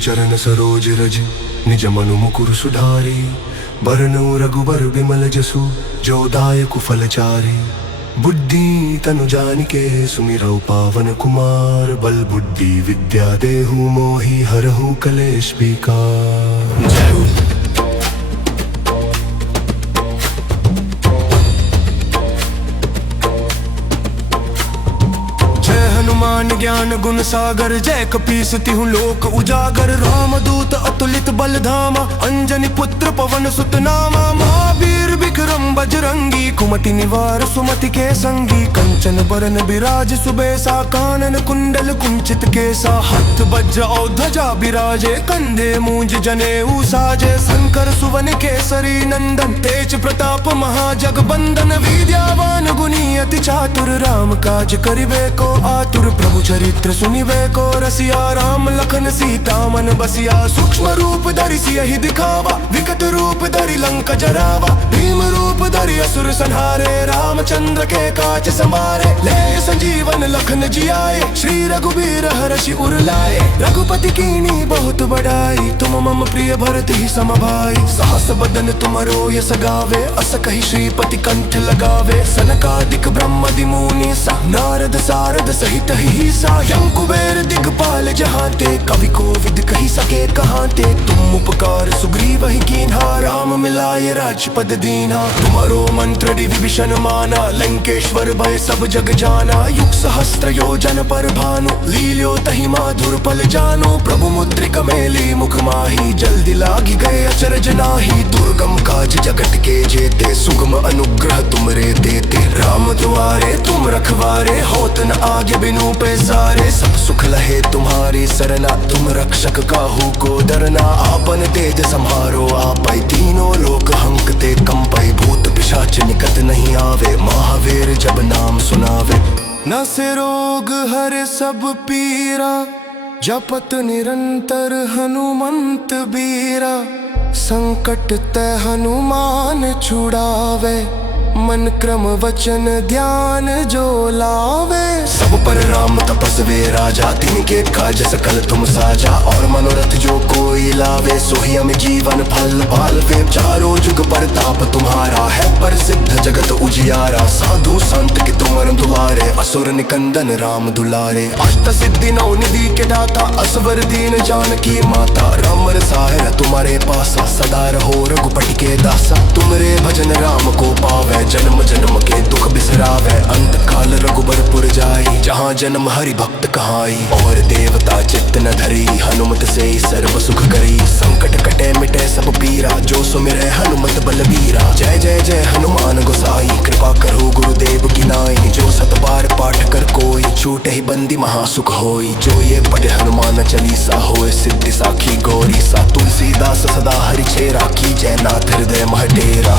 चरण सरोज रज निज मनु मुकुर सुधारी। बरनउ रघुबर बिमल जसु जो दायक फलचारी। बुद्धि तनु जानिके सुमिरौ पावन कुमार। बल बुद्धि विद्या देहु मोहि हरहु कलेश विकार। जय हो। हनुमान ज्ञान गुण सागर जय कपीस तिहु लोक उजागर। रामदूत अतुलित बल धामा अंजनी पुत्र पवन सुत नामा। महावीर विक्रम बजरंगी कुमति निवार सुमति के संगी। कंचन बरन बिराज सुबेसा कानन कुंडल कुंचित केसा। हाथ वज्र और ध्वजा बिराजे कंधे मूंज जनेऊ साजे। शंकर सुवन केसरी नंदन तेज प्रताप महाजगबंदन। विद्यावान गुणी अति चातुर राम काज करिबे को आतुर। प्रभु चरित्र सुनिबे को रसिया राम लखन सीता मन बसिया। सूक्ष्म रूप धरि सियहि दिखावा विकट रूप धरि लंका जरावा। भीम रूप धरि असुर संहारे रामचंद्र के काज समारे। ले संजीवन लखन जियाए श्री रघुबीर हरषि उर लाए। रघुपति कीनी बहुत बड़ाई तुम मम प्रिय भरत ही सम भाई। सहस बदन तुमरो यस गावे अस कहि श्रीपति कंठ लगावे। सनकादिक ब्रह्मादि मुनि सा नारद सारद सहित ही सा। यम कुबेर दिगपाल जहांते कवि कोविद कहि सके कहांते। तुम उपकार सुग्रीव ही कीन्हा राम मिलाए राजपद दीन्हा। तुम्हारो मंत्र विभीषण माना लंकेश्वर भय सब जग जाना। युग सहस्त्र योजन पर भानु लील्यो तहि माधुर पल जानो। प्रभु मुद्रिक मेली मुख माही जल्दी लागी गए अचरज नाही। दुर्गम काज जगत के जेते सुगम अनुग्रह तुमरे देते। राम दुआरे तुम रखवारे होत न आगे बिनु पैसारे। सब सुख लहे तुम्हारी सरना तुम रक्षक काहू को डरना। आपन तेज संहारो आपै तीनों लोक हंकते कंपै। भूत पिशाच निकट नहीं आवे महावीर जब नाम सुनावे। न से रोग हरे सब पीरा जपत निरंतर हनुमंत बीरा। संकट ते हनुमान छुड़ावे मन क्रम वचन ध्यान जो लावे। सब पर राम तपस्वी राजा तिनके काज सकल तुम साजा। और मनोरथ जो कोई लावे सोहि अमित जीवन फल पालवे। चारों जुग परताप तुम्हारा है प्रसिद्ध जगत उजियारा। साधु संत के तुम दुआरे असुर निकंदन राम दुलारे। अष्ट सिद्धि नौ निधि के दाता असवर दीन जानकी माता। राम रसायन तुम्हारे पासा सदा रहो रघुपति के दासा। तुमरे भजन राम को पावे जन्म जन्म के दुख बिसरावे। अंत काल रघुबरपुर जाई जहाँ जन्म हरि भक्त कहाई। और देवता चित्त न धरी हनुमत से सर्व सुख करी। संकट कटे मिटे सब पीरा जो सुमिरै हनुमत बलबीरा। जय जय जय हनुमान गोसाई कृपा करो गुरुदेव की नाई। जो सत बार पाठ कर कोई छूटे ही बंदी महासुख होई। जो ये पढ़े हनुमान चालीसा होए सिद्धि साखी गौरी सा। तुलसीदास सदा हरि चेरा की जय नाथ हृदय मह डेरा।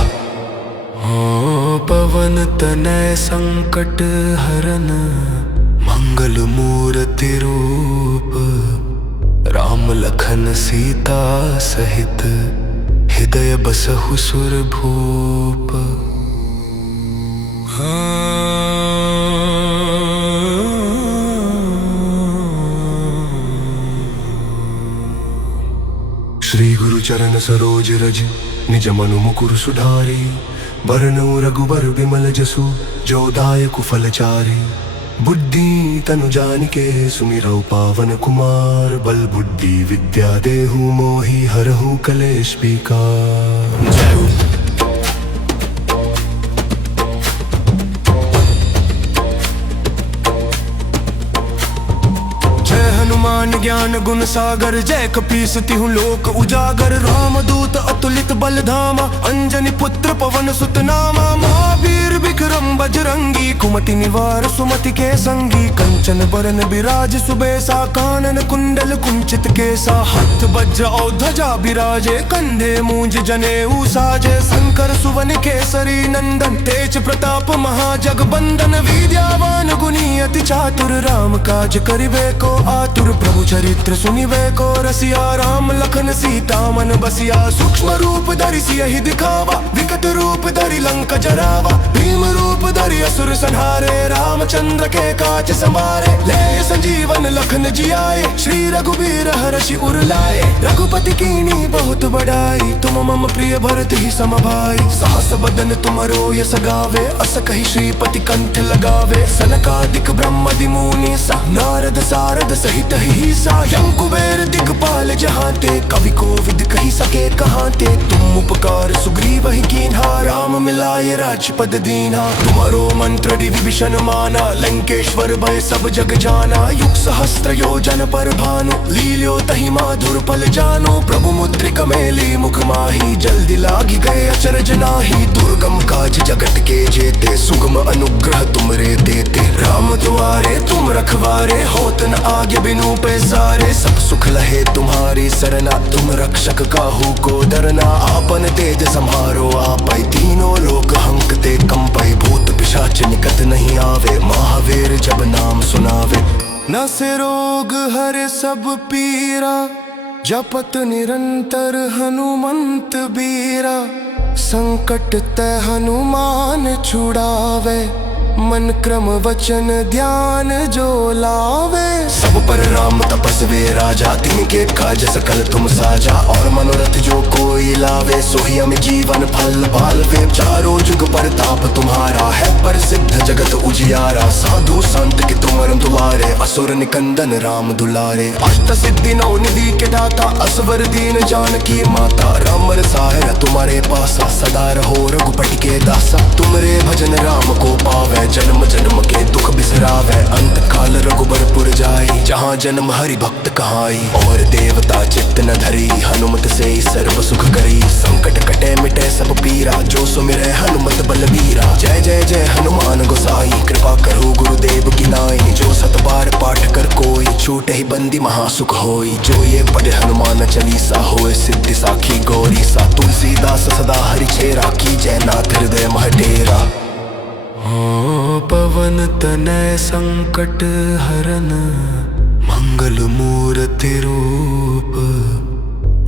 पवन तनय संकट हरन मंगल मूर्ति रूप। राम लखन सीता सहित हृदय बसहु सुर भूप। श्री गुरु चरण सरोज रज निज मनु मुकुर सुधारी। बरनउ रघुबर बिमल जसु जो दायक फलचारी। बुद्धि तनु जानिके सुमिरौ पावन कुमार। बल बुद्धि विद्या देहु मोहि हरहु कलेश विकार। जय हो। हनुमान ज्ञान गुण सागर जय कपीस तिहु लोक उजागर। रामदूत अतुलित बल धामा अंजनी पुत्र पवन सुत नामा। महावीर विक्रम बजरंगी कुमति निवार सुमति के संगी। कंचन बरन बिराज सुबेसा कानन कुंडल कुंचित केसा। हाथ वज्र और ध्वजा बिराजे कंधे मूंज जनेऊ साजे। शंकर सुवन केसरी नंदन तेज प्रताप महाजगबंदन। विद्यावान गुणी अति चातुर राम काज करिबे को आतुर। प्रभु चरित्र सुनिबे को रसिया राम लखन सीता मन बसिया। सूक्ष्म रूप धरि सियहि दिखावा, विकट रूप धरि लंका जरावा। भीम रूप धरि असुर संहारे, रामचंद्र के काज संवारे। ले संजीवन लखन जियाए, श्री रघुबीर हर्षि उर लाए। रघुपति कीनी बहुत बड़ाई, तुम मम प्रिय भरत ही सम भाई। सहस बदन तुमरो यस गावे, अस कहि श्रीपति कंठ लगावे। सनकादिक ब्रह्मादि मुनि सा, नारद सारद सहित ही सा। यम कुबेर दिगपाल जहांते, कवि कोविद कहि सके कहांते। तुम उपकार सुग्रीव ही कीन्हा, राम मिलाए राजपद दीन्हा। तुम्हारो मंत्र विभीषण माना, लंकेश्वर भय सब जग जाना। युग सहस्त्र योजन पर भानु, लील्यो तहि माधुर पल जानो। प्रभु मुद्रिका मेली मुख माही, जल्दी लागी गए अचरज नाही। दुर्गम काज जगत के जेते, सुगम अनुग्रह तुमरे देते। राम दुआरे तुम रखवारे, होत न आगे बिनु पैसारे। सब सुख लहे तुम्हारी सरना, तुम रक्षक काहू को डरना। आपन तेज सम्हारो आपै, तीनों लोक हंकते कंपै। भूत पिशाच निकट नहीं आवे, महावीर जब नाम सुनावे। न से रोग हरे सब पीरा, जपत निरंतर हनुमंत बीरा। संकट ते हनुमान छुड़ावे, मन क्रम वचन ध्यान जो लावे। सब पर राम तपस्वी राजा, तिनके काज सकल तुम साजा। और मनोरथ जो कोई लावे, सोहि अमित जीवन फल पालवे। चारों जुग परताप तुम्हारा है, प्रसिद्ध जगत उजियारा। साधु संत के तुम दुआरे, असुर निकंदन राम दुलारे। अष्ट सिद्धि नौ निधि के दाता, असवर दीन जानकी माता। राम रसायन तुम्हारे पासा, सदा रहो रघुपति के दासा। तुमरे भजन राम को पावे, जन्म जन्म के दुख बिसरावे। अंत काल रघुबरपुर जाई, जहाँ जन्म हरि भक्त कहाई। और देवता चित्त न धरी, हनुमत से ही सर्व सुख करी। संकट कटे मिटे सब पीरा, जो सुमिरै हनुमत बलबीरा। जय जय जय हनुमान गोसाई, कृपा करो गुरुदेव की नाई। जो सत बार पाठ कर कोई, छूटे ही बंदी महासुख होई। जो ये पढ़े हनुमान चालीसा, होए सिद्धि साखी गौरी सा। तुलसीदास सदा हरि चेरा, की जय नाथ हृदय मह डेरा। पवन तनय संकट हरन, मंगल मूर्ति रूप।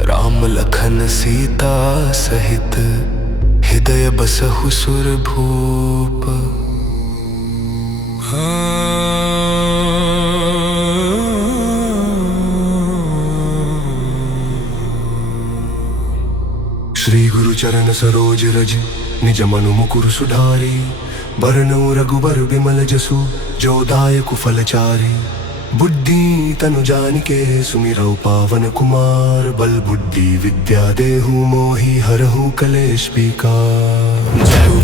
राम लखन सीता सहित, हृदय बसहु सुर भूप। श्री गुरु चरण सरोज रज, निज मनु मुकुर सुधारी। बरनउँ रघुबर बिमल जसु, जो दायकु फलचारी। बुद्धि तनु जानिके, सुमिरौ पावन कुमार। बल बुद्धि विद्या देहु मोहि, हरहु कलेश विकार। जय हो।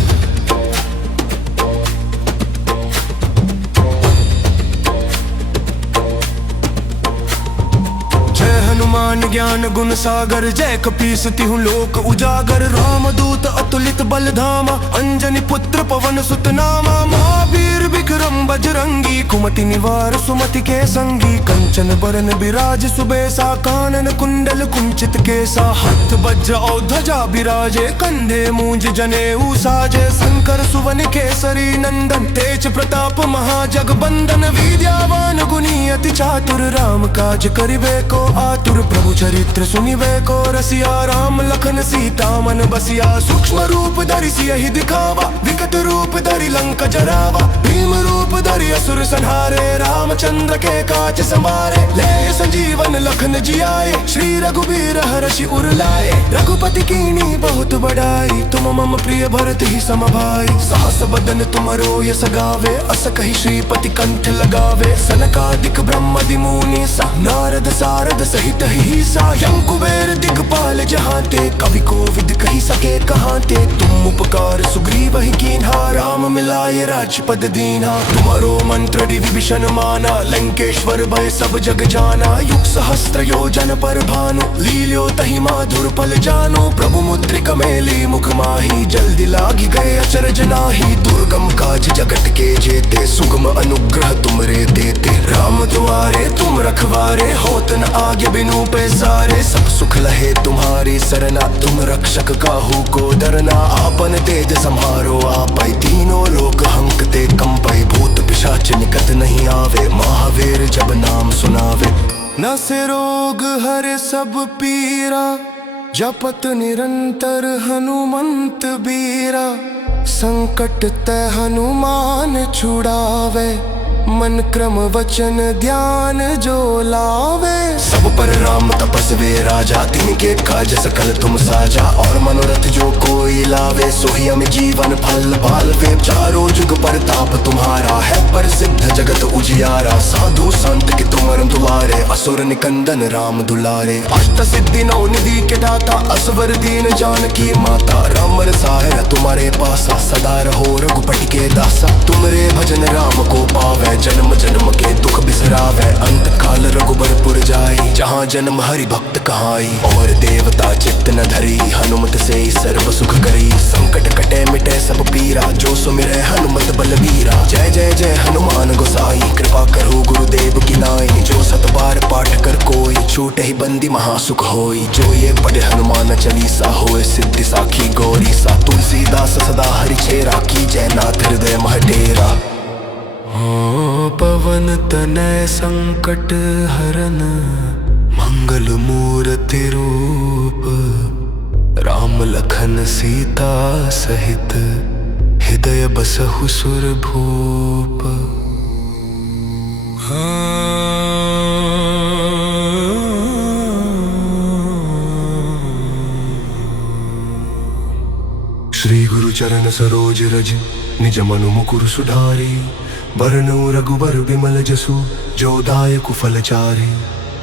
हनुमान ज्ञान गुण सागर, जय कपीस तिहु लोक उजागर। राम दूत अतुलित बल धामा, अंजनी पुत्र पवन सुत नामा। महावीर विक्रम बजरंगी, कुमति निवार सुमति के संगी। कंचन बरन बिराज सुबेसा, कानन कुंडल कुंचित केसा। हाथ वज्र और ध्वजा बिराजे, कंधे मूंज जनेऊ साजे। शंकर सुवन केसरी नंदन, तेज प्रताप महाजगबंदन। विद्यावान गुणी अति चातुर, राम काज करिबे को आतुर। प्रभु चरित्र सुनिबे को रसिया, राम लखन सीता मन बसिया। सूक्ष्म रूप धरि सियहि दिखावा, विकट रूप धरि लंका जरावा। भीम रूप धरि असुर संहारे, रामचंद्र के काज संवारे। ले संजीवन लखन जियाए, श्री रघुबीर हर्षि उर लाए। रघुपति कीनी बहुत बड़ाई, तुम मम प्रिय भरत ही सम भाई। सहस बदन तुमरो यस गावे, अस कहि श्रीपति कंठ लगावे। सनकादिक ब्रह्मादि मुनि सा, नारद सारद सहित ही सा। यम कुबेर दिगपाल जहांते, कवि कोविद कहि सके कहांते। तुम उपकार सुग्रीव ही कीन्हा, राम मिलाए राजपद दीन्हा। तुम्हारो मंत्र विभीषण माना, लंकेश्वर भय सब जग जाना। युग सहस्त्र योजन पर भानु, लील्यो तहि माधुर पल जानो। प्रभु मुद्रिका मेली मुख माही, जल्दी लागी गए अचरज नाही। दुर्गम काज जगत के जेते, सुगम अनुग्रह तुमरे देते। राम दुआरे तुम रखवारे, होत न आगे बिनु पैसारे। सब सुख लहे तुम्हारी सरना, तुम रक्षक काहू को डरना। आपन तेज सम्हारो आपै, तीनों लोक हंकते कंपै। भूत पिशाच निकट नहीं आवे, महावीर जब नाम सुनावे। न से रोग हरे सब पीरा, जपत निरंतर हनुमंत बीरा। संकट ते हनुमान छुड़ावे, मन क्रम वचन ध्यान जो लावे। सब पर राम तपस्वी राजा, तिनके काज सकल तुम साजा। और मनोरथ जो कोई लावे, सोही हमें जीवन फल पालवे। चारों जुग परताप तुम्हारा है, प्रसिद्ध जगत उजियारा। साधु संत के तुम दुआरे, असुर निकंदन राम दुलारे। अष्ट सिद्धि नौ निधि के दाता, असवर दीन जानकी माता। राम रसायन तुम्हारे पासा, सदा रहो रघुपति के दासा। तुमरे भजन राम को पावे, जन्म जन्म के दुख बिसरावे। अंत काल रघुबरपुर जाई, जहाँ जन्म हरि भक्त कहाई। और देवता चित्त न धरी, हनुमत से ही सर्व सुख करी। संकट कटे मिटे सब पीरा, जो सुमिरै हनुमत बलवीरा। जय जय जय हनुमान गोसाई, कृपा करो गुरुदेव की नाई। जो सत बार पाठ कर कोई, छूटे ही बंदी महासुख होई। जो ये पढ़े हनुमान चालीसा, होए सिद्धि साखी गौरी सा। तुलसीदास सदा हरि चेरा, की जय नाथ हृदय मह डेरा। पवन तनय संकट हरन, मंगल मूर्ति रूप। राम लखन सीता सहित, हृदय बसहु सुर भूप। श्री गुरु चरण सरोज रज, निज मनु मुकुर सुधारी। बरनउँ रघुबर बिमल जसु, जो दायकु फल चारि।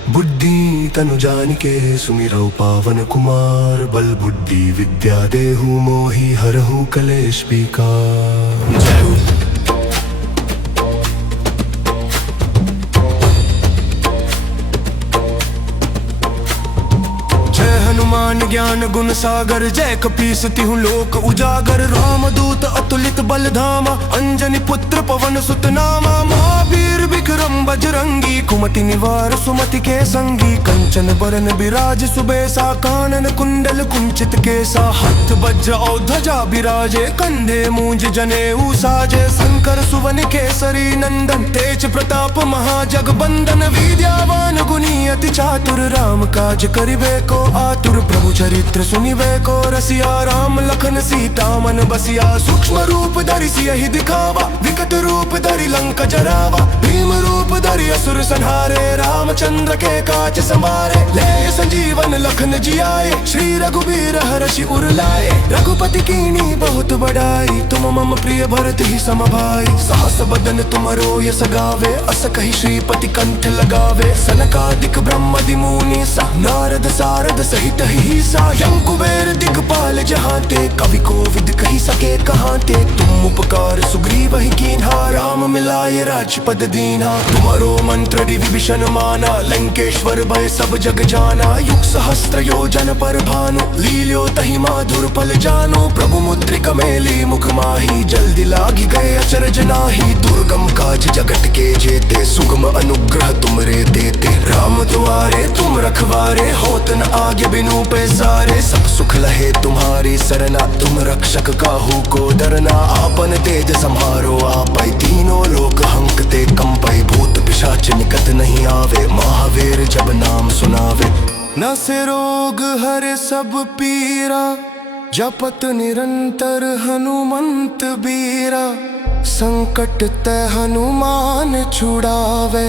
बुद्धि तनु जानिके, सुमिरौ पावन कुमार। बल बुद्धि विद्या देहु, मोहि हरहु कलेश विकार। हनुमान ज्ञान गुण सागर, जय कपीस तिहु लोक उजागर। राम दूत अतुलित बल धामा, अंजनी पुत्र पवन सुत नामा। महावीर विक्रम बजरंगी, कुमति निवार सुमति के संगी। कंचन बरन बिराज सुबेसा, कानन कुंडल कुंचित केसा। हाथ वज्र और ध्वजा बिराजे, कंधे मूंज जनेऊ साजे। शंकर सुवन केसरी नंदन, तेज प्रताप महाजगबंदन। विद्यावान गुणी अति चातुर, राम काज करिबे को आतुर। प्रभु चरित्र सुनिबे को रसिया, राम लखन सीता मन बसिया। सूक्ष्म रूप धरि सियहि दिखावा, विकट रूप धरि लंका जरावा। भीम रूप धरि असुर संहारे, रामचंद्र के काज संवारे। ले संजीवन लखन जियाए, श्री रघुबीर हरषि उर लाए। रघुपति कीनी बहुत बड़ाई, तुम मम प्रिय भरत ही सम भाई। सहस बदन तुमरो यस गावे, अस कहि श्रीपति कंठ लगावे। सनकादिक ब्रह्मादि मुनि सा, नारद सारद सहित ही सा। यम कुबेर दिगपाल जहांते, कवि कोविद कहि सके कहांते। तुम उपकार सुग्रीव ही कीन्हा, राम मिलाए राजपद दीन्हा। तुम्हारो मंत्र विभीषण माना, लंकेश्वर भय सब जग जाना। युग सहस्त्र योजन पर भानु, लील्यो तहि माधुर पल जानो। प्रभु मुद्रिका मेली मुख माही, जल्दी लागी गए अचरज नाही। दुर्गम काज जगत के जेते, सुगम अनुग्रह तुमरे देते। राम दुआरे तुम रखवारे, होत न आगे बिनु पैसारे। सब सुख लहे तुम्हारी सरना, तुम रक्षक काहू को डरना। आपन तेज सम्हारो आपै, तीनों लोक हंकते कंपै। भूत पिशाच निकट नहीं आवे, महावीर जब नाम सुनावे। न से रोग हरे सब पीरा, जपत निरंतर हनुमंत बीरा। संकट ते हनुमान छुड़ावे,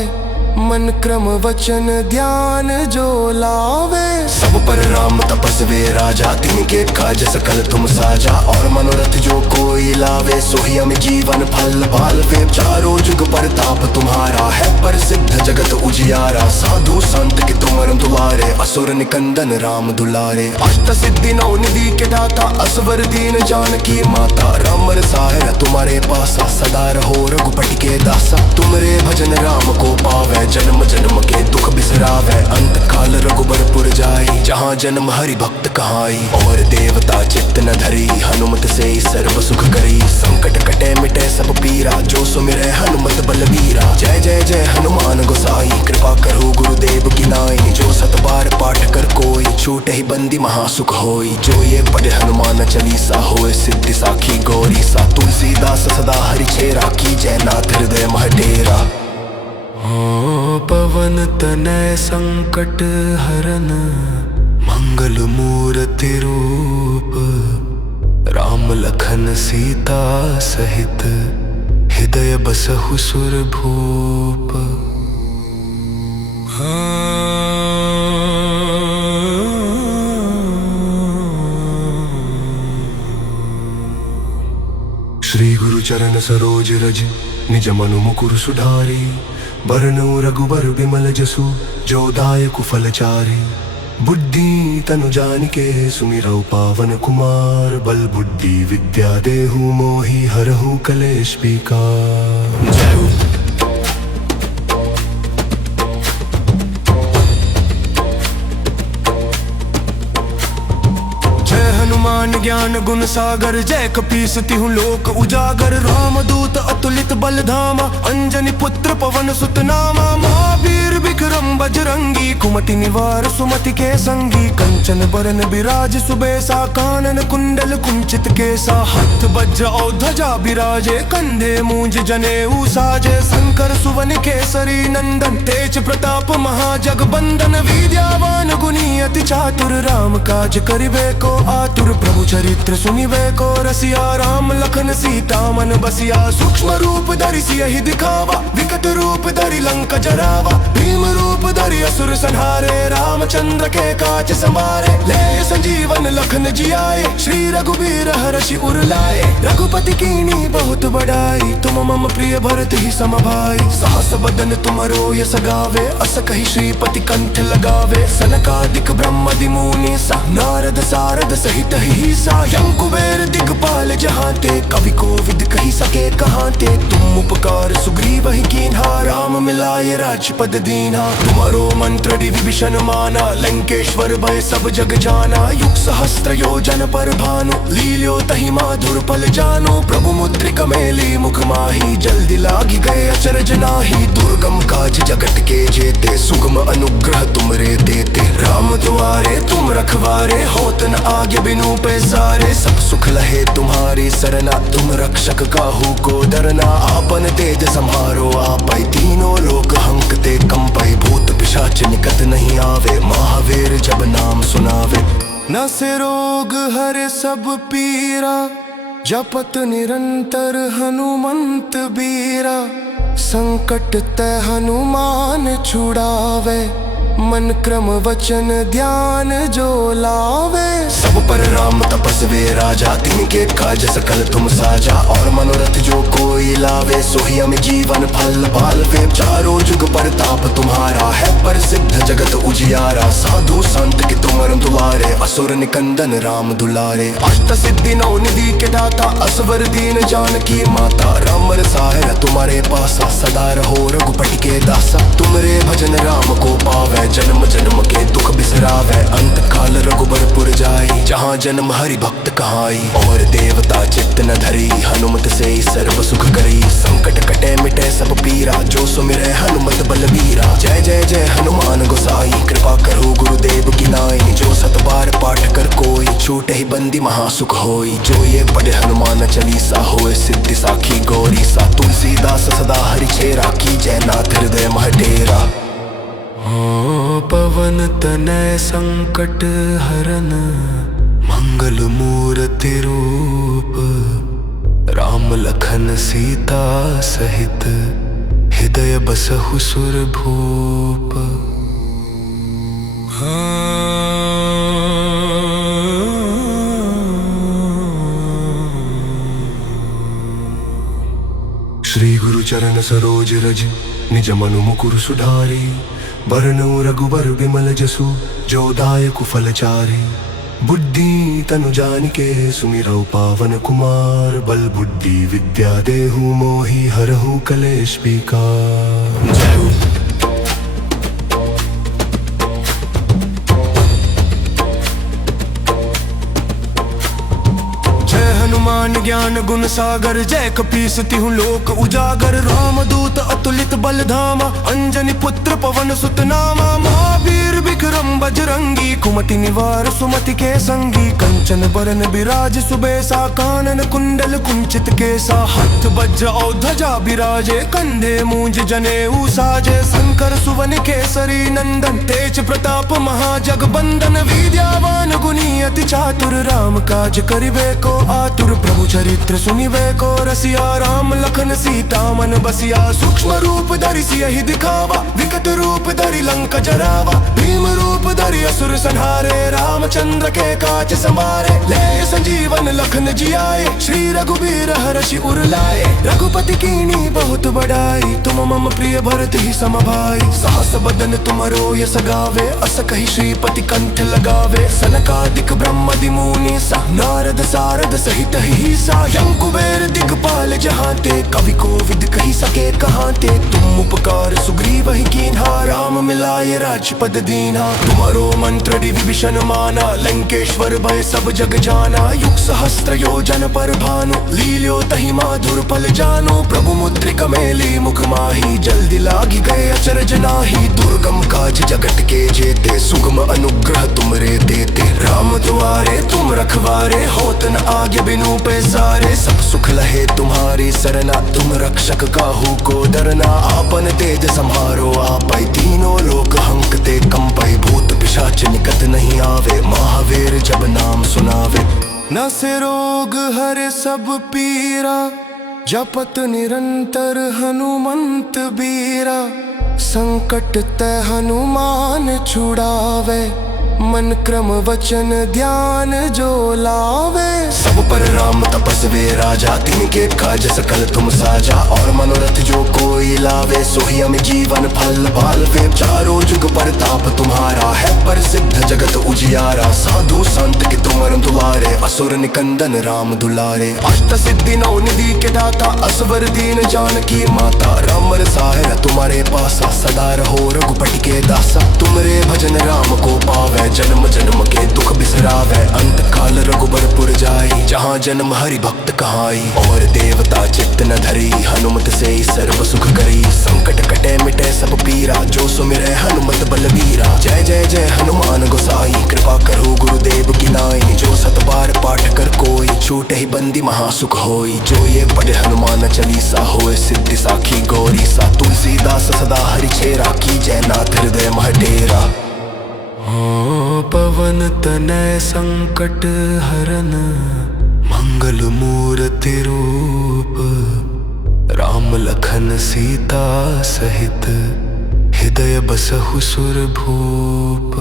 मन क्रम वचन ध्यान जो लावे। सब पर राम तपस्वी राजा, तिनके काज सकल तुम साजा। और मनोरथ जो कोई लावे, सोही हमें जीवन फल पालवे। चारों जुग परताप तुम्हारा है, प्रसिद्ध जगत उजियारा। साधु संत के तुम दुआरे, असुर निकंदन राम दुलारे। अष्ट सिद्धि नौ निधि के दाता, असवर दीन जानकी माता। राम रसायन तुम्हारे पासा, सदा रहो रघुपति के दासा। तुमरे भजन राम को पावे, जन्म जन्म के दुख बिसरावे। अंत काल रघुबरपुर जाई, जहाँ जन्म हरि भक्त कहाई। और देवता चित्त न धरी, हनुमत से ही सर्व सुख करी। संकट कटे मिटे सब पीरा, जो सुमिरै हनुमत बलवीरा। जय जय जय हनुमान गोसाई, कृपा करो गुरुदेव की नाई। जो सत बार पाठ कर कोई, छूटे ही बंदी महासुख होई। जो ये पढ़े हनुमान चालीसा, होए सिद्धि साखी गौरी सा। तुलसीदास सदा हरि चेरा, की जय नाथ हृदय मह डेरा। पवन तनय संकट हरन, मंगल मूर्ति रूप राम लखन सीता सहित हृदय बसहु सुर भूप। श्री गुरु चरण सरोज रज निज मनु मुकुर सुधारी। बरनउँ रघुबर बिमल जसु जो दायकु फलचारी। बुद्धि तनु जानिके सुमिरौ पावन कुमार। बल बुद्धि विद्या देहु मोहि हरहु कलेश विकार। जय हनुमान ज्ञान गुण सागर जय कपीस तिहुँ लोक उजागर। रामदूत अतुलित बल धामा अंजनी पुत्र पवन सुत नामा। महावीर विक्रम बजरंगी कुमति निवार सुमति के संगी। कंचन बरन बिराज सुबेसा कानन कुंडल कुंचित केसा। हाथ वज्र और ध्वजा बिराजे कंधे मूंज जनेऊ साजे। शंकर सुवन केसरी नंदन तेज प्रताप महाजगबंदन। विद्यावान गुणी अति चातुर राम काज करिबे को आतुर। प्रभु चरित्र सुनिबे को रसिया राम लखन सीता मन बसिया। सूक्ष्म रूप धरि सियहि दिखावा विकट रूप धरि लंक जरावा। भीम रूप धरि असुर संहारे रामचंद्र के काज संवारे। ले संजीवन लखन जियाए श्री रघुबीर हरषि उर लाए। रघुपति कीनी बहुत बड़ाई तुम मम प्रिय भरत ही सम भाई। सहस बदन तुमरो यस गावे अस कहि श्रीपति कंठ लगावे। सनकादिक ब्रह्मादि मुनि सा नारद सारद सहित हिसा। यम कुबेर दिगपाल जहांते कवि कोविद कहि सके कहांते। तुम उपकार सुग्रीव ही कीन्हा राम मिलाए राजपद दीन्हा। तुम्हारो मंत्र विभीषण माना लंकेश्वर भय सब जग जाना। युग सहस्त्र योजन पर भानु लील्यो तहि माधुर पल जानो। प्रभु मुद्रिका मेली मुख माही जल्दी लागी गए अचरज नाही। दुर्गम काज जगत के जेते सुगम अनुग्रह तुमरे देते। राम दुआरे तुम रखवारे होत न आगे बिनु पैसारे। सब सुख लहे तुम्हारी सरना तुम रक्षक काहू को डरना। आपन तेज सम्हारो आपै तीनों लोक हंकते कंपै। भूत पिशाच निकट नहीं आवे महावीर जब नाम सुनावे। न से रोग हरे सब पीरा जपत निरंतर हनुमंत बीरा। संकट ते हनुमान छुड़ावे मन क्रम वचन ध्यान जो लावे। सब पर राम तपस्वी राजा तिनके काज सकल तुम साजा। और मनोरथ जो कोई लावे सोही अमित जीवन फल पालवे। चारों जुग परताप तुम्हारा है प्रसिद्ध जगत उजियारा। साधु संत के तुम दुआरे असुर निकंदन राम दुलारे। अष्ट सिद्धि नौ निधि के दाता असवर दीन जानकी माता। राम रसायन तुम्हारे पासा सदा रहो रघुपति के दासा। तुमरे भजन राम को पावे जन्म जन्म के दुख बिसरावे। अंत काल रघुबरपुर जाई जहाँ जन्म हरि भक्त कहाई। और देवता चित्त न धरी हनुमत से सर्व सुख करी। संकट कटे मिटे सब पीरा जो सुमिरे हनुमत बलबीरा। जय जय जय हनुमान गोसाई कृपा करो गुरुदेव की नाई। जो सत बार पाठ कर कोई छूटे ही बंदी महासुख होई। जो ये पढ़े हनुमान चालीसा होए सिद्धि साखी गौरी सा। तुलसीदास सदा हरि चेरा की जय नाथ हृदय मह डेरा। पवन तनय संकट हरन मंगल मूर्ति रूप। राम लखन सीता सहित हृदय बसहु सुर भूप। श्री गुरु चरण सरोज रज निज मनु मुकुर सुधारी। बरनउँ रघुबर बिमल जसु जो दायकु फलचारी। बुद्धि तनु जानिके सुमिरौ पावन कुमार। बल बुद्धि विद्या देहु मोहि हरहु कलेश विकार। जय हनुमान ज्ञान गुण सागर, जय कपीस तिहु लोक उजागर। रामदूत अतुलित बल धामा, अंजनी पुत्र पवन सुत नामा। महावीर विक्रम बजरंगी, कुमति निवार सुमति के संगी। कंचन बरन बिराज सुबेसा, कानन कुंडल कुंचित केसा। हाथ वज्र और ध्वजा बिराजे, कंधे मूंज जनेऊ साजे। शंकर सुवन केसरी नंदन, तेज प्रताप महाजगबंदन। विद्यावान गुणी अति चातुर, राम काज करिबे को आतुर। प्रभु चरित्र सुनिबे को रसिया, राम लखन सीता मन बसिया। सूक्ष्म रूप धरि सियहि दिखावा, विकट रूप धरि लंका जरावा। भीम रूप धरि असुर संहारे, रामचंद्र के काज संवारे। ले संजीवन लखन जियाए, श्री रघुबीर हरषि उर लाए। रघुपति कीनी बहुत बड़ाई, तुम मम प्रिय भरत ही सम भाई। सहस बदन तुमरो यस गावे, अस कहि श्रीपति कंठ लगावे। सनकादिक ब्रह्मादि मुनि सा, नारद सारद सहित हिसा। यम कुबेर दिगपाल जहांते, कवि कोविद कहि सके कहांते। तुम उपकार सुग्रीव ही कीन्हा, राम मिलाए राजपद दीन्हा। तुम्हारो मंत्र विभीषण माना, लंकेश्वर भय सब जग जाना। युग सहस्त्र योजन पर भानु, लील्यो तहि माधुर फल जानो। प्रभु मुद्रिका मेली मुख माही, जल्दी लागी गए अचरज नाही। दुर्गम काज जगत के जेते, सुगम अनुग्रह तुमरे देते। राम द्वारे तुम रखवारे, होत न आगे बिनु पैसारे। सब सुख लहे तुम्हारी सरना, तुम रक्षक काहू को डरना। आपन तेज संहारो आपै, तीनों लोक हंकते कंपै। भूत पिशाच निकट नहीं आवे, महावीर जब नाम सुनावे। न से रोग हरे सब पीरा, जपत निरंतर हनुमंत बीरा। संकट ते हनुमान छुड़ावे, मन क्रम वचन ध्यान जो लावे। सब पर राम तपस्वी राजा, तिनके काज सकल तुम साजा। और मनोरथ जो कोई लावे, सोही अमित जीवन फल पालवे। चारों जुग परताप तुम्हारा है, प्रसिद्ध जगत उजियारा। साधु संत के तुम दुआरे, असुर निकंदन राम दुलारे। अष्ट सिद्धि नौ निधि के दाता, असवर दीन जानकी माता। राम रसायन तुम्हारे पासा, सदा रहो रघुपति के दासा। तुमरे भजन राम को पावे, जन्म जन्म के दुख बिसरावे। अंत काल रघुबरपुर जाई, जहाँ जन्म हरि भक्त कहाई। और देवता चित्त न धरी, हनुमत से सर्व सुख करी। संकट कटे मिटे सब पीरा, जो सुमिरै हनुमत बलबीरा। जय जय जय हनुमान गोसाई, कृपा करो गुरुदेव की नाई। जो सत बार पाठ कर कोई, छूटे ही बंदी महासुख होई। जो ये पढ़े हनुमान चालीसा, होए सिद्धि साखी गौरी सा। तुलसीदास सदा हरि चेरा, की जय नाथ हृदय मह डेरा। पवन तनय संकट हरन, मंगल मूर्ति रूप। राम लखन सीता सहित, हृदय बसहु सुर भूप।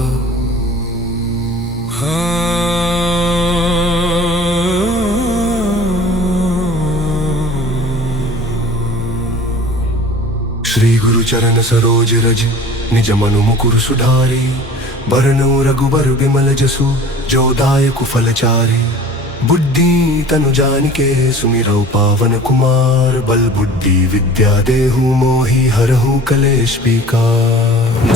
श्री गुरु चरण सरोज रज, निज मनु मुकुर सुधारी। बरनउँ रघुबर बिमल जसु, जो दायकु फल चारि। बुद्धि तनु जानिके, सुमिरौ पावन कुमार। बल बुद्धि विद्या देहु, मोहि हरहु कलेश विकार।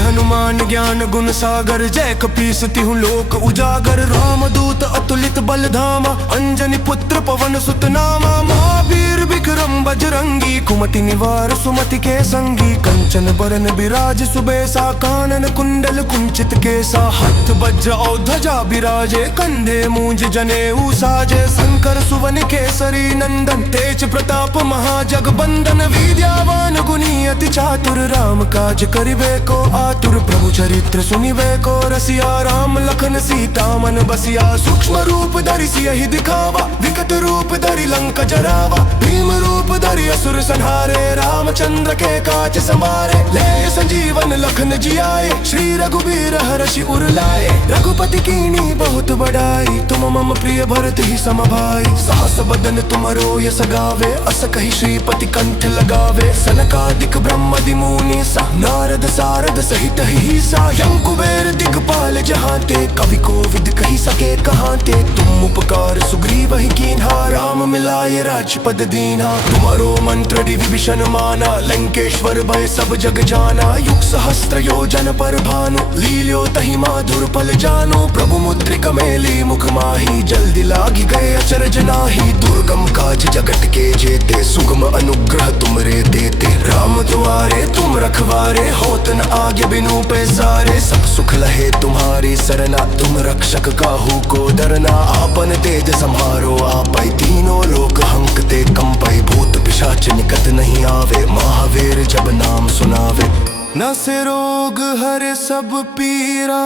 हनुमान ज्ञान गुण सागर, जय कपीस तिहु लोक उजागर। रामदूत अतुलित बल धामा, अंजनी पुत्र पवन सुत नामा। महावीर विक्रम बजरंगी, कुमति निवार सुमति के संगी। कंचन बरन बिराज सुबेसा, कानन कुंडल कुंचित केसा। हाथ वज्र और ध्वजा बिराजे, कंधे मूंज जनेऊ साजे। शंकर सुवन केसरी नंदन, तेज प्रताप महाजगबंदन। विद्यावान गुणी अति चातुर, राम काज करिबे को आतुर। प्रभु चरित्र सुनिबे को रसिया, राम लखन सीता मन बसिया। सूक्ष्म रूप धरि सियहि दिखावा, विकट रूप धरि लंका जरावा। भीम रूप धरि असुर संहारे, रामचंद्र के काज संवारे। ले संजीवन लखन जियाए, श्री रघुबीर हरषि उर लाए। रघुपति कीनी बहुत बड़ाई, तुम मम प्रिय भरत ही सम भाई। सहस बदन तुमरो यस गावे, अस कहि श्रीपति कंठ लगावे। सनकादिक ब्रह्म मुनि सा नारद सारद सहित ही सा यम कुबेर दिगपाल जहाँ ते कवि कोविद कही सके कहाँ ते तुम उपकार सुग्रीव ही कीन्हा राम मिलाए राजपद दीन्हा तुम्हारो मंत्र विभीषण माना लंकेश्वर भय सब जग जाना युग सहस्त्र योजन पर भानु लील्यो तहि माधुर पल जानो प्रभु मुद्रिक मेली मुख माही जल्दी लागी गए अचरज नाही दुर्गम काज जगत के जेते सुगम अनुग्रह तुमरे देते राम द्वारे तुम रखवारे होत न आगे बिनु पैसारे सब सुख लहे तुम्हारी सरना तुम रक्षक काहू को डरना आपन तेज संहारो आपै तीनों लोक हंकते कंपै भूत पिशाच निकट नहीं आवे महावीर जब नाम सुनावे न से रोग हरे सब पीरा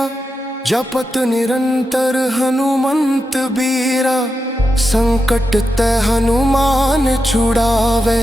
जपत निरंतर हनुमंत बीरा संकट ते हनुमान छुड़ावे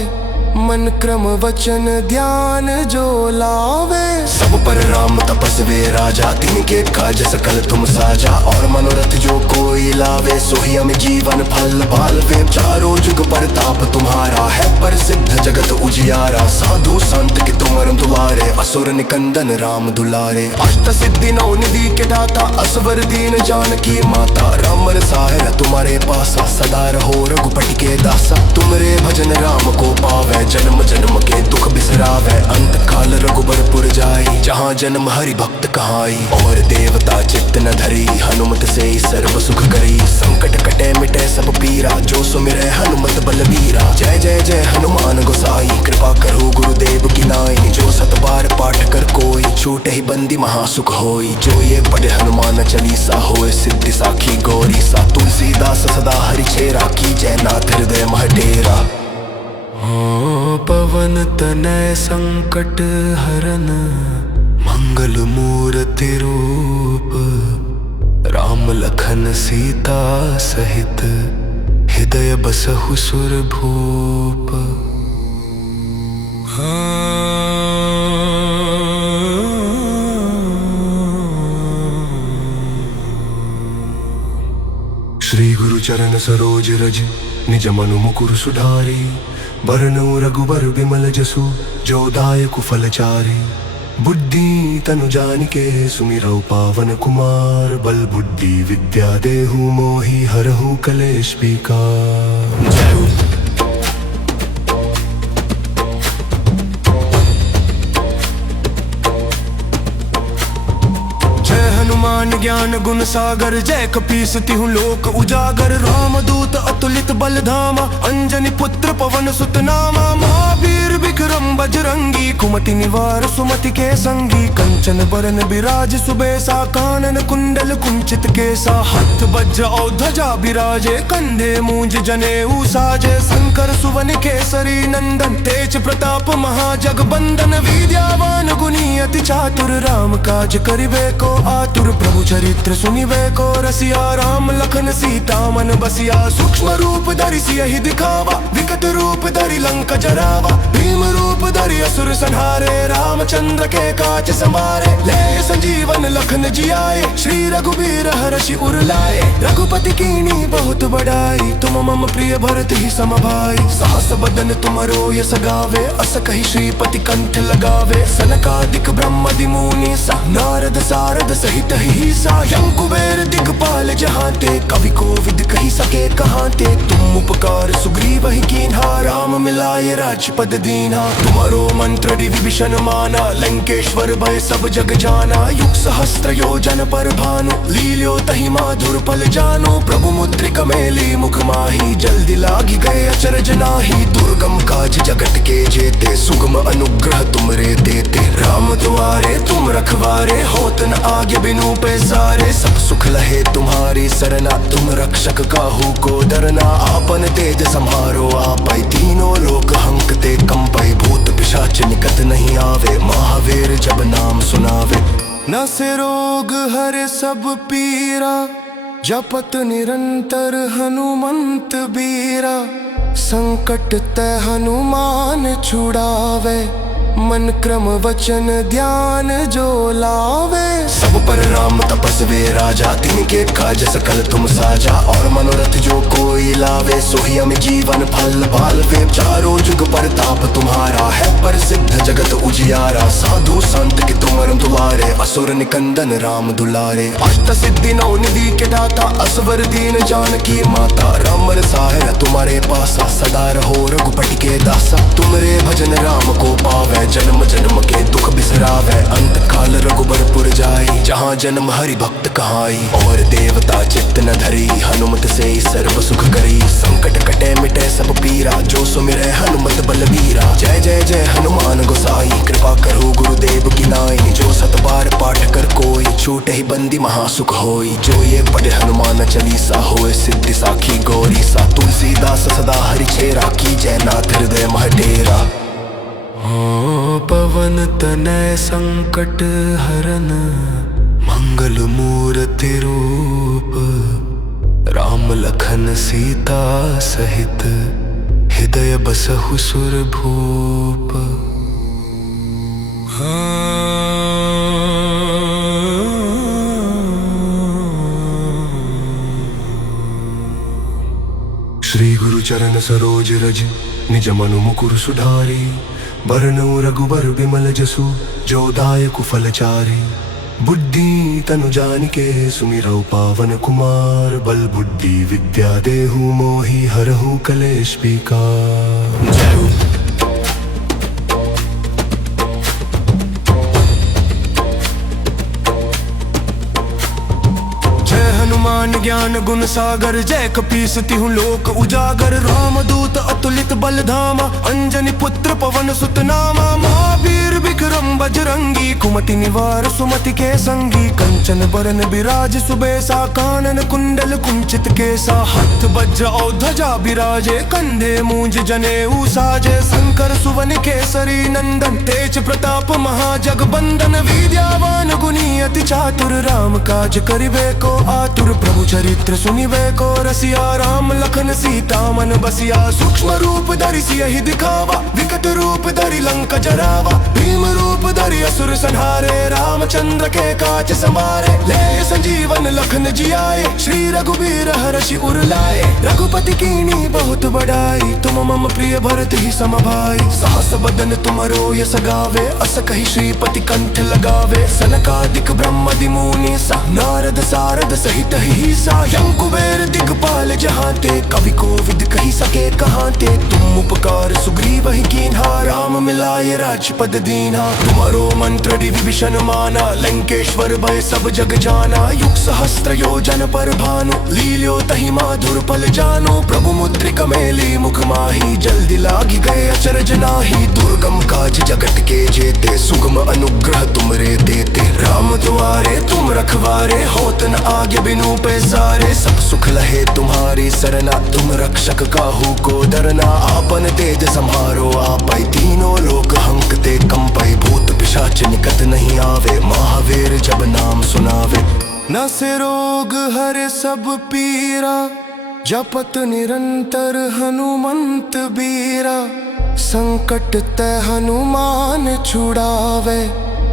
मन क्रम वचन ध्यान जो लावे सब पर राम तपस्वी राजा तिनके काज सकल तुम साजा और मनोरथ जो कोई लावे सोही हमें जीवन फल पालवे चारों जुग परताप तुम्हारा है प्रसिद्ध जगत उजियारा साधु संत के तुम दुआरे असुर निकंदन राम दुलारे अष्ट सिद्धि नौ निधि के दाता असवर दीन जानकी माता राम रसायन तुम्हारे पासा सदा रहो रघुपति के दासा तुमरे भजन राम को पावे जन्म जन्म के दुख बिसरावे अंत काल रघुबरपुर जाई जहाँ जन्म हरि भक्त कहाई और देवता चित्त न धरी हनुमत से सर्व सुख करी संकट कटे मिटे सब पीरा जो सुमिरे हनुमत बलबीरा जय जय जय हनुमान गोसाई कृपा करो गुरुदेव की नाई जो सत बार पाठ कर कोई छूटे ही बंदी महासुख होई जो ये पढ़े हनुमान चालीसा होए सिद्धि साखी गौरी सा तुलसीदास सदा हरि चेरा की जय नाथ हृदय मह डेरा पवन तनय संकट हरन मंगल मूर्ति रूप राम लखन सीता सहित हृदय बसहु सुर भूप श्री गुरु चरण सरोज रज निज मनु मुकुर सुधारी बरनउ रघुबर बिमल जसु जो दायकु फलचारी बुद्धि तनु जानिके सुमिरौ पावन कुमार बल बुद्धि विद्या देहु मोहि हरहु कलेश विकार हनुमान ज्ञान गुण सागर जय कपीस तिहु लोक उजागर राम दूत अतुलित बल धामा अंजनी पुत्र पवन सुत नामा महावीर विक्रम बजरंगी कुमति निवार सुमति के संगी कंचन बरन बिराज सुबेसा कानन कुंडल कुंचित केसा हाथ वज्र और ध्वजा बिराजे कंधे मूंज जनेऊ साजे शंकर सुवन केसरी नंदन तेज प्रताप महाजगबंदन विद्यावान गुणी अति चातुर राम काज करिबे को आतुर प्रभु चरित्र सुनिवे को रसिया राम लखन सीता मन बसिया सूक्ष्म रूप धरि सियहि दिखावा विकट रूप धरि लंका जरावा भीम रूप धरि असुर संहारे रामचंद्र के काज समारे ले संजीवन लखन जियाए श्री रघुबीर हरषि उर लाए रघुपति कीनी बहुत बड़ाई तुम मम प्रिय भरत ही सम भाई सहस बदन तुमरो यस गावे अस कहि श्रीपति कंठ लगावे सनकादिक ब्रह्मादि मुनि सा नारद सारद सहित ही सा यम कुबेर दिगपाल जहाँ ते कवि कोविद कही सके कहाँ ते तुम उपकार सुग्रीव ही कीन्हा राम मिलाए राजपद दीन्हा तुम्हारो मंत्र विभीषण माना लंकेश्वर भय सब जग जाना युग सहस्त्र योजन पर भानु लील्यो तहि माधुर पल जानो प्रभु मुद्रिक मेली मुख माही जल्दी लागी गए अचरज नाही दुर्गम काज जगत के जेते सुगम अनुग्रह तुमरे देते राम द्वारे तुम रखवारे होत न आगे बिनु पैसारे सब सुख लहे तुम्हारी सरना तुम रक्षक काहू को डरना आपन तेज संहारो आपै तीनों लोक हंकते कंपै भूत पिशाच निकट नहीं आवे महावीर जब नाम सुनावे न से रोग हरे सब पीरा जपत निरंतर हनुमंत बीरा संकट ते हनुमान छुड़ावे मन क्रम वचन ध्यान जो लावे सब पर राम तपस्वी राजा तिनके काज सकल तुम साजा और मनोरथ जो कोई लावे सोही हमें जीवन फल पालवे चारों जुग परताप तुम्हारा है प्रसिद्ध जगत उजियारा, साधु संत के तुमरम दुआरे, असुर निकंदन राम दुलारे। अष्ट सिद्धि नौ निधि के दाता, असवर दीन जानकी माता, राम रसायन तुम्हारे पासा, सदा रहो रघुपति के दासा। तुमरे भजन राम को पावे, जन्म जन्म के दुख बिसरावे। अंत काल रघुबरपुर जाई, जहाँ जन्म हरि भक्त कहाई। और देवता चित्त न धरी, हनुमत से ही सर्व सुख करी। संकट कटे मिटे सब पीरा, जो सुमिरै हनुमत बलबीरा। जय जय जय हनुमान गोसाई, कृपा करो गुरुदेव की नाई। जो सत बार पाठ कर कोई, छूटे ही बंदी महासुख होई। जो ये पढ़े हनुमान चालीसा, होए सिद्धि साखी गौरी सा। तुलसीदास सदा हरि चेरा, की जय नाथ हृदय मह डेरा। पवन तनय संकट हरन, मंगल मूर्ति रूप। राम लखन सीता सहित, हृदय बसहु सुर भूप। श्री गुरु चरण सरोज रज, निज मनु मुकुर सुधारी। बरनउँ रघुबर बिमल जसु, जो दायकु फलचारी। बुद्धि तनु जानिके, सुमिरौ पावन कुमार। बल बुद्धि विद्या देहु मोहि, हरहु कलेश विकार। जय हो। हनुमान ज्ञान गुण सागर, जय कपीस तिहु लोक उजागर। रामदूत अतुलित बल धामा, अंजनी पुत्र पवन सुत नामा। महावीर विक्रम बजरंगी, कुमति निवार सुमति के संगी। कंचन बरन बिराज सुबेसा, कानन कुंडल कुंचित केसा। हाथ वज्र और ध्वजा बिराजे, कंधे मूंज जनेऊ साजे। शंकर सुवन केसरी नंदन, तेज प्रताप महाजगबंदन। विद्यावान गुणी अति चातुर, राम काज करिबे को आतुर। प्रभु चरित्र सुनिबे को रसिया, राम लखन सीता मन बसिया। सूक्ष्म रूप धरि सियहि दिखावा, विकट रूप धरि लंका जरावा। भीम रूप धरि असुर संहारे, रामचंद्र के काज समारे। ले संजीवन लखन जियाए, श्री रघुबीर हरषि उर लाए। रघुपति कीनी बहुत बड़ाई, तुम मम प्रिय भरत ही सम भाई। सहस बदन तुमरो यस गावे, अस कहि श्रीपति कंठ लगावे। सनकादिक ब्रह्मादि मुनि सा, नारद सारद सहित ही सा। यम कुबेर दिगपाल जहांते, कवि कोविद कहि सके कहांते। तुम उपकार सुग्रीव ही कीन्हा, राम मिलाए राजपद दीन्हा। तुम्हारो मंत्र विभीषण माना, लंकेश्वर भय सब जग जाना। युग सहस्त्र योजन पर भानु, लील्यो तहि माधुर पल जानो। प्रभु मुद्रिका मेली मुख माही, जल्दी लागी गए अचरज नाही। दुर्गम काज जगत के जेते, सुगम अनुग्रह तुमरे देते। राम दुआरे तुम रखवारे, होत न आगे बिनु पैसारे। सब सुख लहे तुम्हारी सरना, तुम रक्षक काहू को डरना। आपन तेज सम्हारो आपै, तीनों लोक हंकते कंपै। भूत पिशाच निकट नहीं आवे, महावीर जब नाम सुनावे। न से रोग हरे सब पीरा, जपत निरंतर हनुमंत बीरा। संकट ते हनुमान छुड़ावे,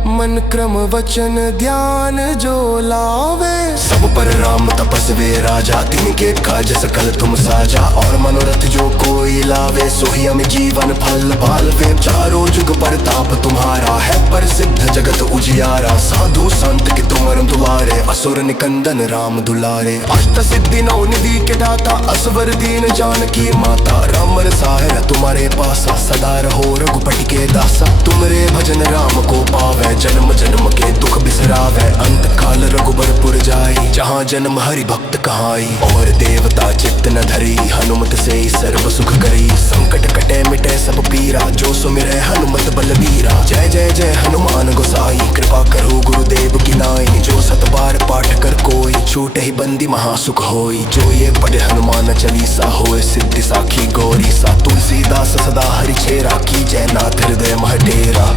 मन क्रम वचन ध्यान जो लावे। सब पर राम तपस्वी राजा, तिनके काज सकल तुम साजा। और मनोरथ जो कोई लावे, सोहि अमित जीवन फल पालवे। चारों जुग परताप तुम्हारा है, प्रसिद्ध जगत उजियारा। साधु संत के तुमरम दुआरे, असुर निकंदन राम दुलारे। अष्ट सिद्धि नौ निधि के दाता, असवर दीन जानकी माता। राम रसायन तुम्हारे पासा, सदा रहो रघुपति के दासा। तुमरे भजन राम को पावे, जन्म जन्म के दुख बिसरावे। अंत काल रघुबरपुर जाई, जहाँ जन्म हरि भक्त कहाई। और देवता चित्त न धरी, हनुमत से ही सर्व सुख करी। संकट कटे मिटे सब पीरा, जो सुमिरै हनुमत बलबीरा। जय जय जय हनुमान गोसाई, कृपा करो गुरुदेव की नाई। जो सत बार पाठ कर कोई, छूटे ही बंदी महासुख होई। जो ये पढ़े हनुमान चालीसा, होए सिद्धि साखी गौरी सा। तुलसीदास सदा हरि चेरा, की जय नाथ हृदय मह डेरा।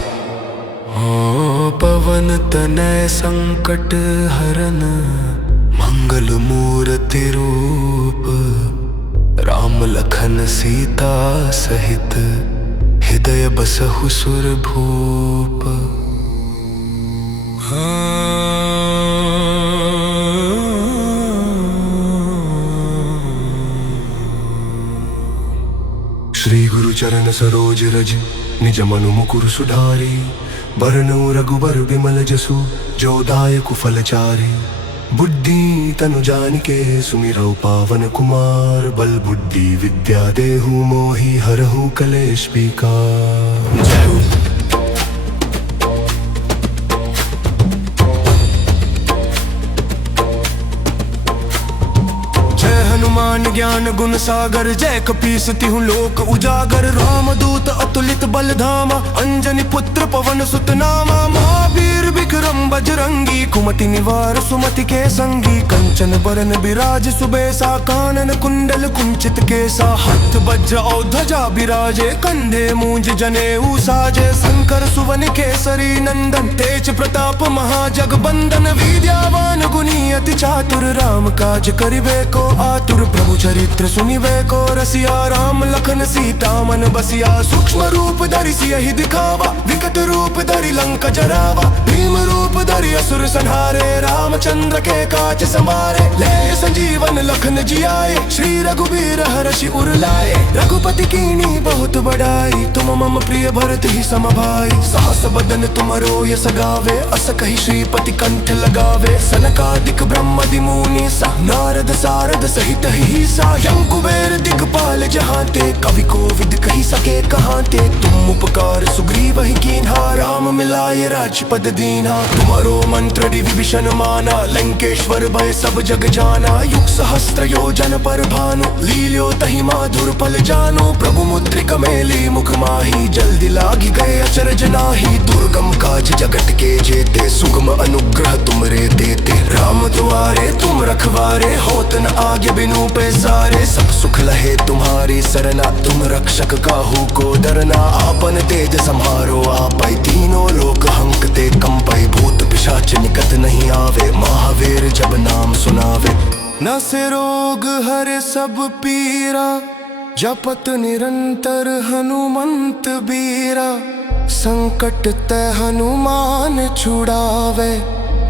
पवन तनय संकट हरन, मंगल मूर्ति रूप। राम लखन सीता सहित, हृदय बसहु सुर भूप। श्री गुरु चरण चरण सरोज रज निज मनु मुकुर सुधारी। बरनउँ रघुबर बिमल जसु जो दायकु फलचारी। बुद्धि तनु जानिके सुमिरौ पावन कुमार। बल बुद्धि विद्या देहु मोहि हरहु कलेश विकार। जय हो। हनुमान ज्ञान गुण सागर जय कपीस तिहु लोक उजागर। रामदूत अतुलित बल धामा अंजनी पुत्र पवन सुत नामा। महावीर विक्रम बजरंगी कुमति निवार सुमति के संगी। कंचन बरन बिराज सुबेसा कानन कुंडल कुंचित केसा। हाथ वज्र और ध्वजा बिराजे कंधे मूंज जनेऊ साजे। शंकर सुवन केसरी नंदन तेज प्रताप महाजगबंदन। विद्यावान गुणी अति चातुर राम काज करिबे को आतुर। प्रभु चरित्र सुनिबे को रसिया राम लखन सीता मन बसिया। सूक्ष्म रूप धरि सियहि दिखावा विकट रूप धरि लंका जरावा। भीम रूप धरि असुर संहारे रामचंद्र के काज संवारे। ले संजीवन लखन जियाए श्री रघुबीर हर्षि उर लाए। रघुपति कीनी बहुत बड़ाई तुम मम प्रिय भरत ही सम भाई। सहस बदन तुमरो यस गावे अस कहि श्रीपति कंठ लगावे। सनकादिक ब्रह्मादि मुनि सा नारद सारद सहित ही सा। यम कुबेर दिगपाल जहांते कवि कोविद कहि सके कहांते। तुम उपकार सुग्रीव ही कीन्हा राम मिलाए राजपद दीन्हा। तुम्हारो मंत्र विभीषण माना लंकेश्वर भय सब जग जाना। युग सहस्त्र योजन पर भानु लील्यो तहि माधुर फल जानो। प्रभु मुद्रिका मेली मुख माही जल्दी लागी गए अचरज नाही। दुर्गम काज जगत के जेते सुगम अनुग्रह तुमरे देते। राम दुआरे तुम रखवारे होत न आगे बिनु पैसारे। सब सुख लहे तुम्हारी सरना तुम रक्षक काहू को डरना। आपन तेज सम्हारो आपै तीनों लोक हंकते कंपै। भूत पिशाच निकट नहीं आवे महावीर जब नाम सुनावे। न से रोग हरे सब पीरा जपत निरंतर हनुमंत बीरा। संकट ते हनुमान छुड़ावे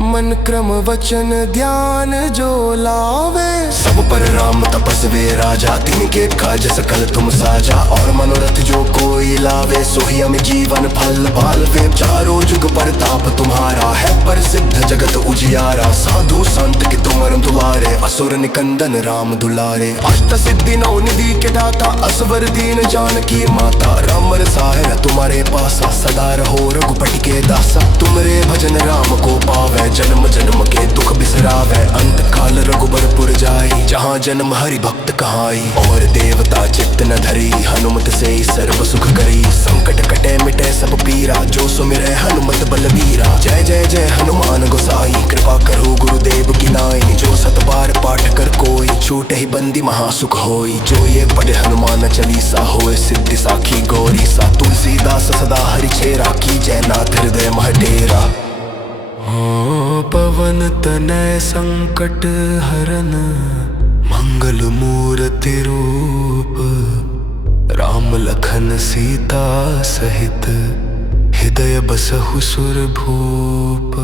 मन क्रम वचन ध्यान जो लावे। सब पर राम तपस्वी राजा तिनके काज सकल तुम साजा। और मनोरथ जो कोई लावे सोहि अमित जीवन फल पालवे। चारों जुग परताप तुम्हारा है प्रसिद्ध जगत उजियारा। साधु संत के तुम दुआरे असुर निकंदन राम दुलारे। अष्ट सिद्धि नौ निधि के दाता असवर दीन जानकी माता। राम रसायन तुम्हारे पासा सदा रहो रघुपति के दासा। तुमरे भजन राम को पावे जन्म जन्म के दुख बिसरावे। अंत काल रघुबरपुर जाई जहाँ जन्म हरि भक्त कहाई। और देवता चित्त न धरी हनुमत से सर्व सुख करी। संकट कटे मिटे सब पीरा जो सुमिरै हनुमत बलबीरा। जय जय जय हनुमान गोसाई कृपा करो गुरुदेव की नाई। जो सत बार पाठ कर कोई छूटे ही बंदी महासुख होई। जो ये पढ़े हनुमान चालीसा होए सिद्धि साखी गौरी सा। तुलसीदास सदा हरि चेरा की जय नाथ हृदय मह डेरा। पवन तनय संकट हरन मंगल मूर्ति रूप। राम लखन सीता सहित हृदय बसहु सुर भूप।